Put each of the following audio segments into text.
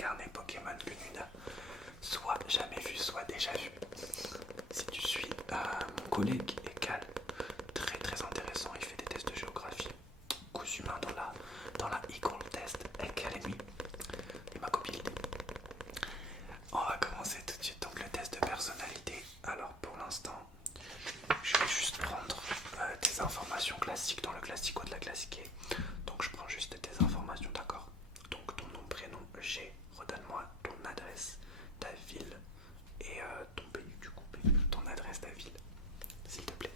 carnet Pokémon que tu n'as soit jamais vu, soit déjà vu. Si tu suis mon collègue Ekal, très très intéressant, il fait des tests de géographie, cousu main dans la Eagle Test Academy. Il m'a copié l'idée. On va commencer tout de suite donc le test de personnalité. Alors pour l'instant, je vais juste prendre des informations classiques dans le classico de la classiquée. Donc je prends juste des informations, d'accord? Donc ton nom, prénom, G, redonne-moi ton adresse, ta ville et ton pays du coup, ton adresse, ta ville, s'il te plaît.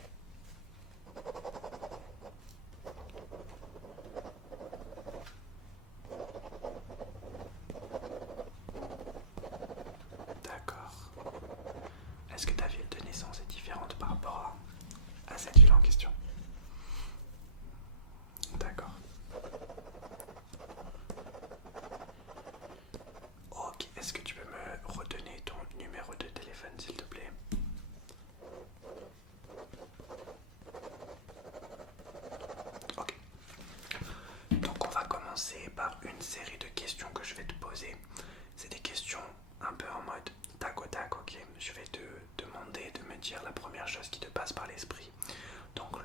D'accord. Est-ce que ta ville de naissance est différente par rapport à cette ville en question? D'accord. Ok, est-ce que tu peux me redonner ton numéro de téléphone s'il te plaît? Ok. Donc on va commencer par une série de questions que je vais te poser. C'est des questions un peu en mode tac au tac, ok? Je vais te demander de me dire la première chose qui te passe par l'esprit. Donc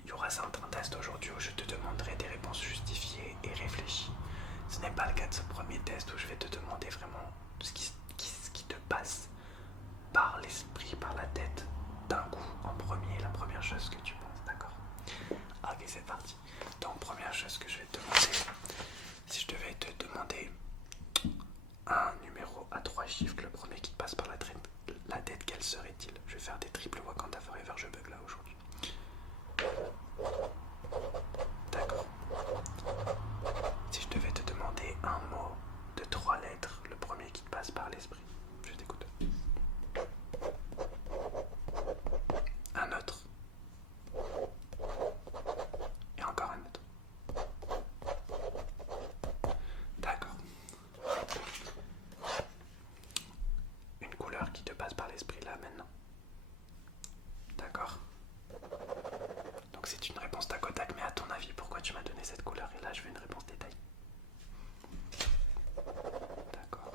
il y aura certains tests aujourd'hui où je te demanderai des réponses justifiées et réfléchies. Ce n'est pas le cas de ce premier test où je vais te demander vraiment ce qui te passe par l'esprit, par la tête, d'un coup, en premier, la première chose que tu penses, d'accord? Ok, c'est parti. Donc première chose que je vais te demander, si je devais te demander un numéro à 3 chiffres, le premier qui te passe par la tête, quel serait-il? Je vais faire des triples Wakanda Forever, je bug là aujourd'hui. D'accord. Si je devais te demander un mot de 3 lettres, le premier qui te passe par l'esprit, je t'écoute. Un autre. Et encore un autre. D'accord. Une couleur qui te passe par l'esprit là maintenant. D'accord. Donc c'est une réponse tac au tac, mais à ton avis, pourquoi tu m'as donné cette couleur? Et là, je veux une réponse détaillée. D'accord.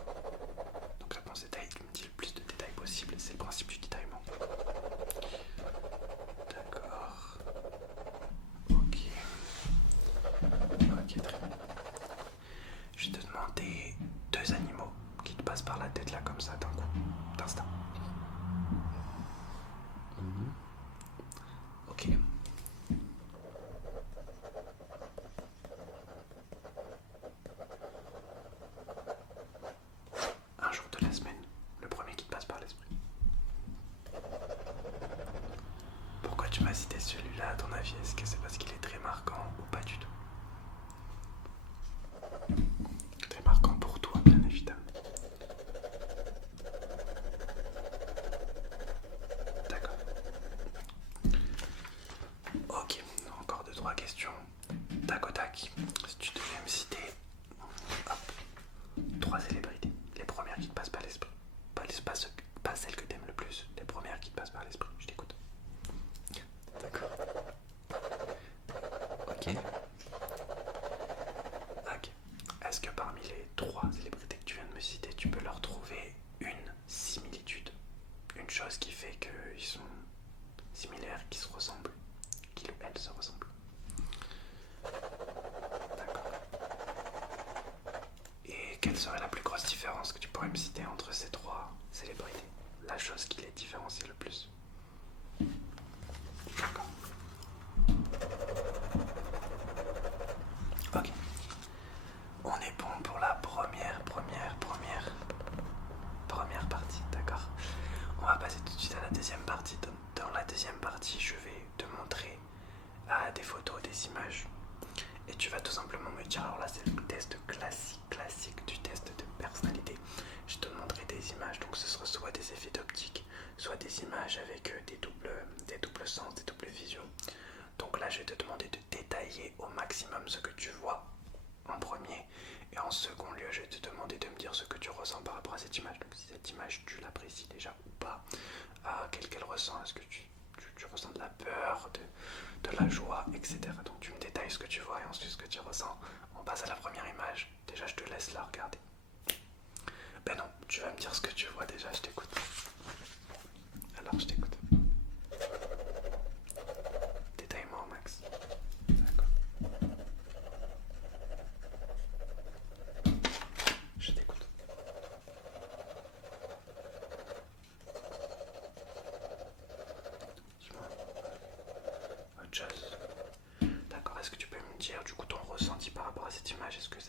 Donc réponse détaillée, tu me dis le plus de détails possible, c'est le principe du détaillement. D'accord. Ok. Ok, très bien. Je vais te demander 2 animaux qui te passent par la tête là comme ça d'un coup, d'instinct. Ok. Un jour de la semaine, le premier qui te passe par l'esprit. Pourquoi tu m'as cité celui-là à ton avis? Est-ce que c'est parce qu'il est très marquant ou pas du tout? Très marquant pour toi, bien évidemment. D'accord. Ok, encore 2-3 questions. Tac au tac. Si tu devais me citer, hop, 3 célébrités. Les premières qui te passent par l'esprit. Pas celles que t'aimes le plus. Les premières qui te passent par l'esprit. Je t'écoute. D'accord. Ok. Ok. Est-ce que parmi les 3 célébrités que tu viens de me citer, tu peux leur trouver une similitude? Une chose qui fait qu'ils sont similaires, qu'ils se ressemblent, qu'ils ou elles se ressemblent. D'accord. Et quelle serait la plus grosse différence que tu pourrais me citer entre ces 3 célébrités? La chose qui les différencie le plus. D'accord. Ok. On est bon pour la première partie, d'accord? On va passer tout de suite à la deuxième partie. Dans la deuxième partie, je vais te montrer des photos, des images. Et tu vas tout simplement me dire, alors là c'est le test classique du test de personnalité. Je te montrerai des images, donc ce sera soit des effets d'optique, soit des images avec des doubles sens, des doubles visions. Donc là je vais te demander de détailler au maximum ce que tu vois en premier. Et en second lieu, je vais te demander de me dire ce que tu ressens par rapport à cette image. Donc si cette image tu l'apprécies déjà ou pas, qu'elle ressent, est-ce que tu ressens de la peur, de la joie, etc. Donc tu me détailles ce que tu vois et ensuite ce que tu ressens. On passe à la première image. Déjà je te laisse la regarder.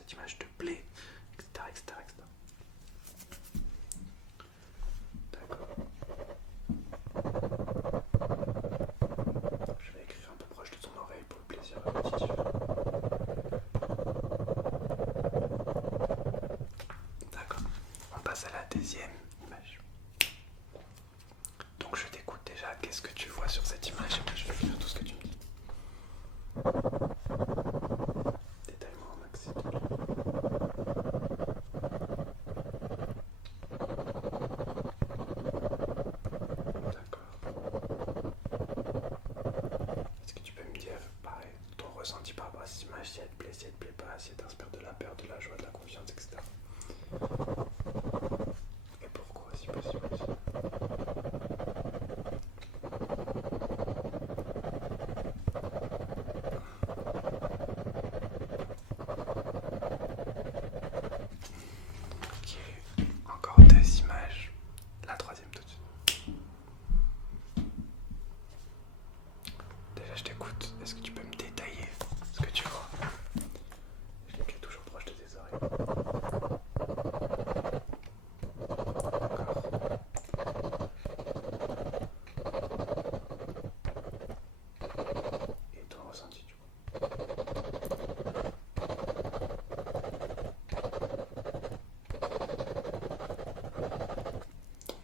cette image te plaît, etc. etc., etc. D'accord. Je vais écrire un peu proche de ton oreille pour le plaisir auditif. D'accord. On passe à la deuxième image. Donc je t'écoute déjà. Qu'est-ce que tu vois sur cette image? Et moi je vais écrire tout ce que tu me dis. Détaille-moi un max. Est-ce que tu peux me dire, pareil, ton ressenti par rapport à cette image, si elle te plaît, si elle te plaît pas, si elle t'inspire de la peur, de la joie, de la confiance, etc. Et pourquoi, si possible aussi. Ok, encore deux images. La troisième tout de suite. Déjà, je t'écoute. Est-ce que tu peux me détailler ce que tu vois? Je l'écris toujours proche de tes oreilles. D'accord. Et ton ressenti du coup?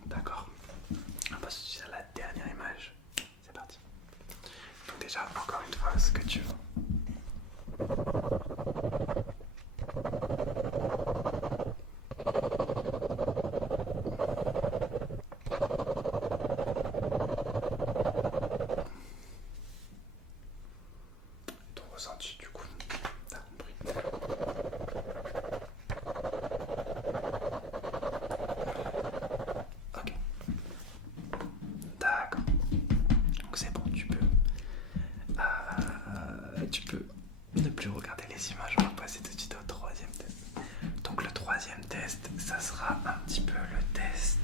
D'accord. On passe à la dernière image. C'est parti. Donc déjà, encore une fois, ce que tu vois. Ton ressenti du coup. T'as compris. Ok. D'accord. Donc c'est bon, tu peux ne plus regarder les images. On va passer tout de suite au troisième test. Donc le troisième test, ça sera un petit peu le test,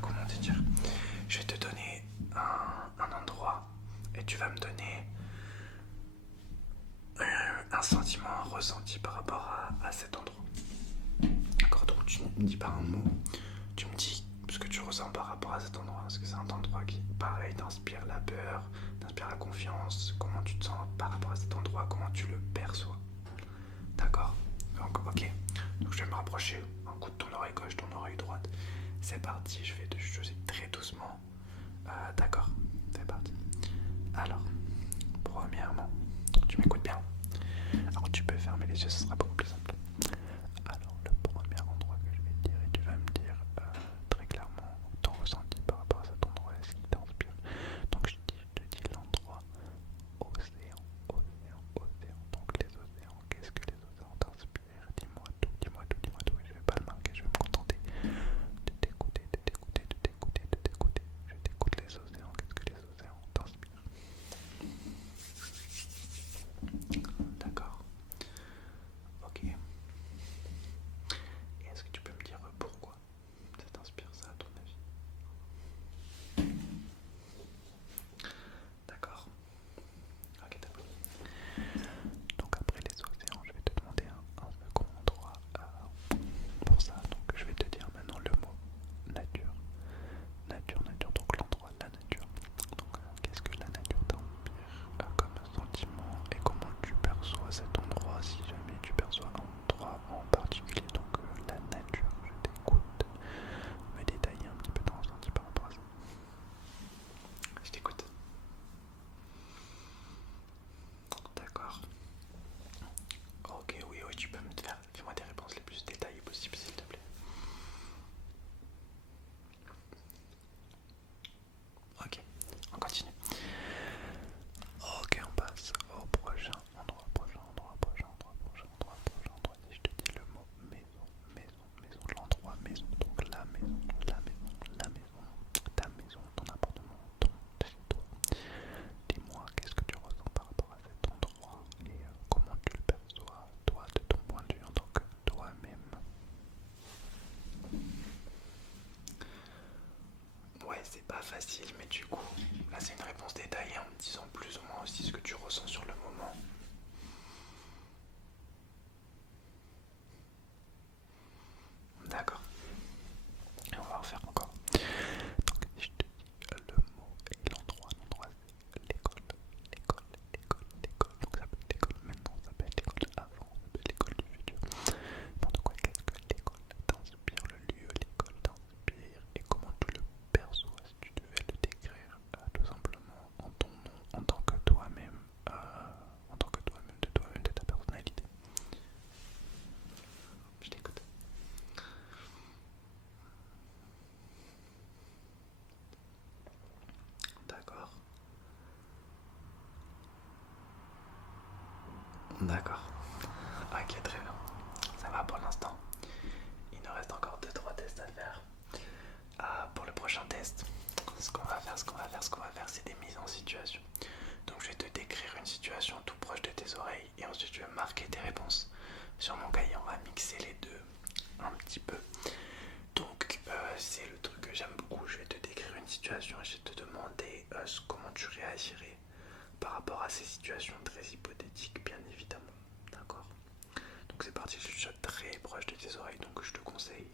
comment te dire, je vais te donner un endroit et tu vas me donner un sentiment, un ressenti par rapport à cet endroit. D'accord, donc tu ne me dis pas un mot, tu me dis ce que tu ressens par rapport à cet endroit. Est-ce que c'est un endroit qui, pareil, t'inspire la peur, t'inspire la confiance? Comment tu te sens par rapport à cet endroit? Comment tu le perçois? D'accord. Donc, ok. Donc, je vais me rapprocher un coup de ton oreille gauche, ton oreille droite. C'est parti. Je vais te chuchoter très doucement. D'accord. C'est parti. Alors, premièrement, tu m'écoutes bien. Alors, tu peux fermer les yeux, ce sera beaucoup plus simple. Alors, le premier endroit que je vais te dire, et tu vas me dire très clairement ton ressenti par rapport à cet endroit et ce qui t'inspire. Donc, je te dis l'endroit océan, océan, océan. Donc, les océans, qu'est-ce que les océans t'inspirent? Dis-moi tout, dis-moi tout, dis-moi tout. Et je vais pas le marquer, je vais me contenter de t'écouter, de t'écouter, de t'écouter, de t'écouter. Je t'écoute les océans, qu'est-ce que les océans t'inspirent? D'accord. Ok. Et est-ce que tu peux me dire pourquoi ça t'inspire ça à ton avis? D'accord. Ok, d'accord. Donc après les océans, je vais te demander un second endroit pour ça. Donc je vais te dire maintenant le mot nature. Nature, nature, donc l'endroit, la nature. Donc qu'est-ce que la nature t'inspire comme sentiment et comment tu perçois cet endroit si jamais tu perçois un endroit en particulier. Donc la nature, je t'écoute. Me détailler un petit peu ton ressenti par rapport à ça. Je t'écoute. D'accord. Ok, oui, oui, tu peux me faire. Fais-moi des réponses les plus détaillées possibles, s'il te plaît. Ok, on continue. Ok, on passe au prochain endroit, prochain endroit, prochain endroit, prochain endroit, prochain endroit. Si je te dis le mot maison, maison, maison, l'endroit maison, donc la maison, la maison, la maison, ta maison, ton appartement, ton chez toi. Dis-moi, qu'est-ce que tu ressens par rapport à cet endroit et comment tu le perçois, toi, de ton point de vue en tant que toi-même. Ouais, c'est pas facile, mais du coup, là c'est une réponse détaillée en me disant plus ou moins aussi ce que tu ressens sur le moment. D'accord. Ok, très bien. Ça va pour l'instant. Il nous reste encore 2-3 tests à faire. Pour le prochain test, ce qu'on va faire, c'est des mises en situation. Donc je vais te décrire une situation tout proche de tes oreilles et ensuite je vais marquer tes réponses. Sur mon cahier, on va mixer les deux un petit peu. Donc c'est le truc que j'aime beaucoup. Je vais te décrire une situation et je vais te demander comment tu réagirais par rapport à ces situations très hypothétiques, bien évidemment. D'accord? Donc c'est parti, je suis très proche de tes oreilles, donc je te conseille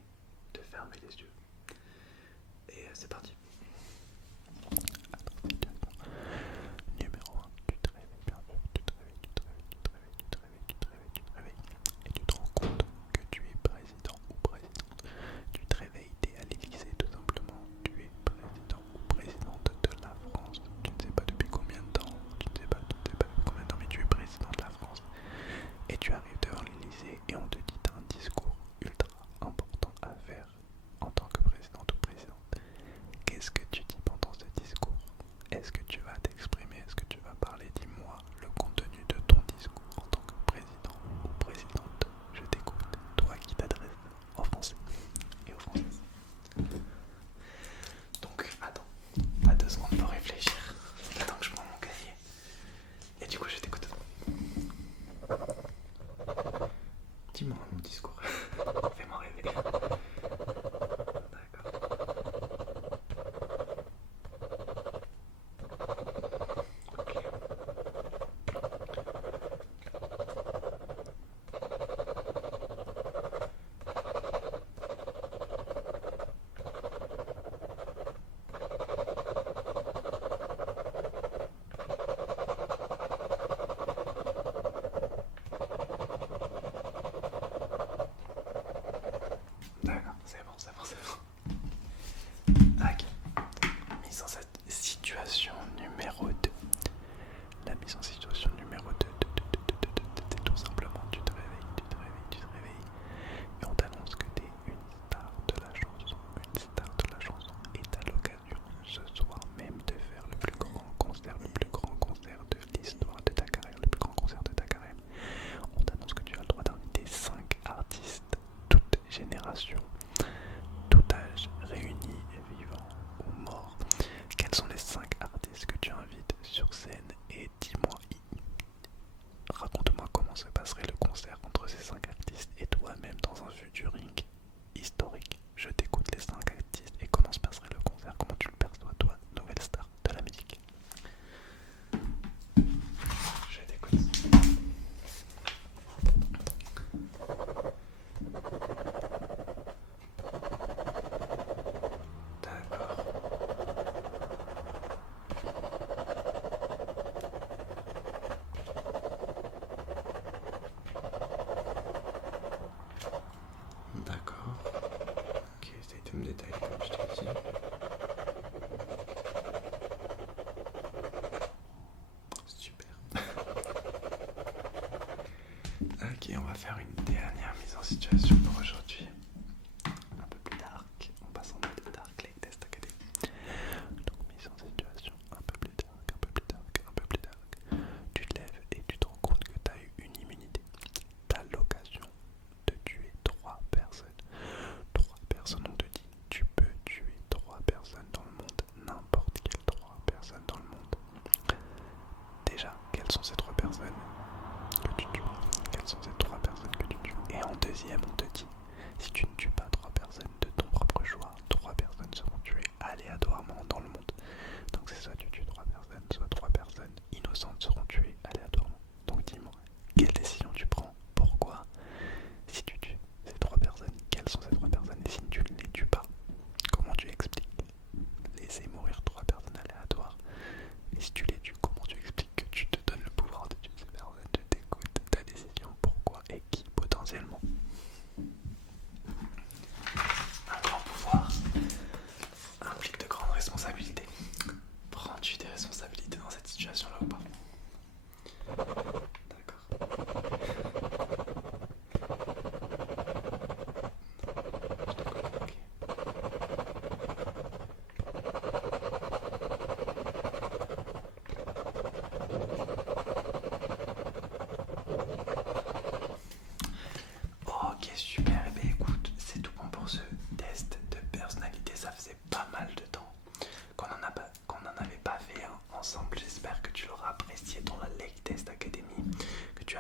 de fermer les yeux. Et c'est parti. Numéro 1, tu te réveilles bien, et tu te rends compte que tu es président ou présidente. Tu te réveilles, t'es à l'Élysée tout simplement, tu es président ou présidente de la France. Tu ne sais pas depuis combien de temps, mais tu es président de la France. Et tu arrives devant l'Élysée et on te dit t'as un discours ultra important à faire en tant que président ou présidente. Qu'est-ce que tu dis pendant ce discours? Est-ce que tu vas t'exprimer? Est-ce que tu vas parler? Dis-moi le contenu de ton discours en tant que président ou présidente. Je t'écoute, toi qui t'adresses en français et aux Françaises. Donc attends, t'as 2 secondes pour réfléchir. Attends que je prends mon cahier. Et du coup je t'écoute. Dis-moi mon discours. Fais-moi rêver. D'accord. D'accord, c'est bon. Ok. Mise en situation numéro 2. La mise en situation numéro 2, c'est tout simplement tu te réveilles et on t'annonce que t'es une star de la chanson. Et t'as l'occasion ce soir même de faire le plus grand concert de l'histoire de ta carrière, le plus grand concert de ta carrière. On t'annonce que tu as le droit d'inviter 5 artistes, toutes générations, tout âge, réunis, vivants ou morts. Quels sont les 5 artistes que tu invites sur scène et dis-moi, raconte-moi comment se passerait le concert entre ces 5 artistes et toi-même dans un featuring historique. Je t'écoute les 5 artistes et comment se passerait le concert, comment tu le perçois toi, nouvelle star de la musique. Je t'écoute. D'accord. D'accord. Ok, essaye de me détailler comme je t'ai dit. Super. Ok, on va faire une dernière mise en situation pour aujourd'hui. Un peu plus dark. On passe en mode dark like test academy. Donc mise en situation un peu plus dark. Tu te lèves et tu te rends compte que tu as eu une immunité. Tu as l'occasion de tuer 3 personnes. 3 personnes, on te dit tu peux tuer 3 personnes dans le monde. N'importe quelles 3 personnes dans le monde. Déjà, quelles sont ces 3 personnes que tu tues? Et en deuxième, on te dit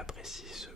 apprécies ce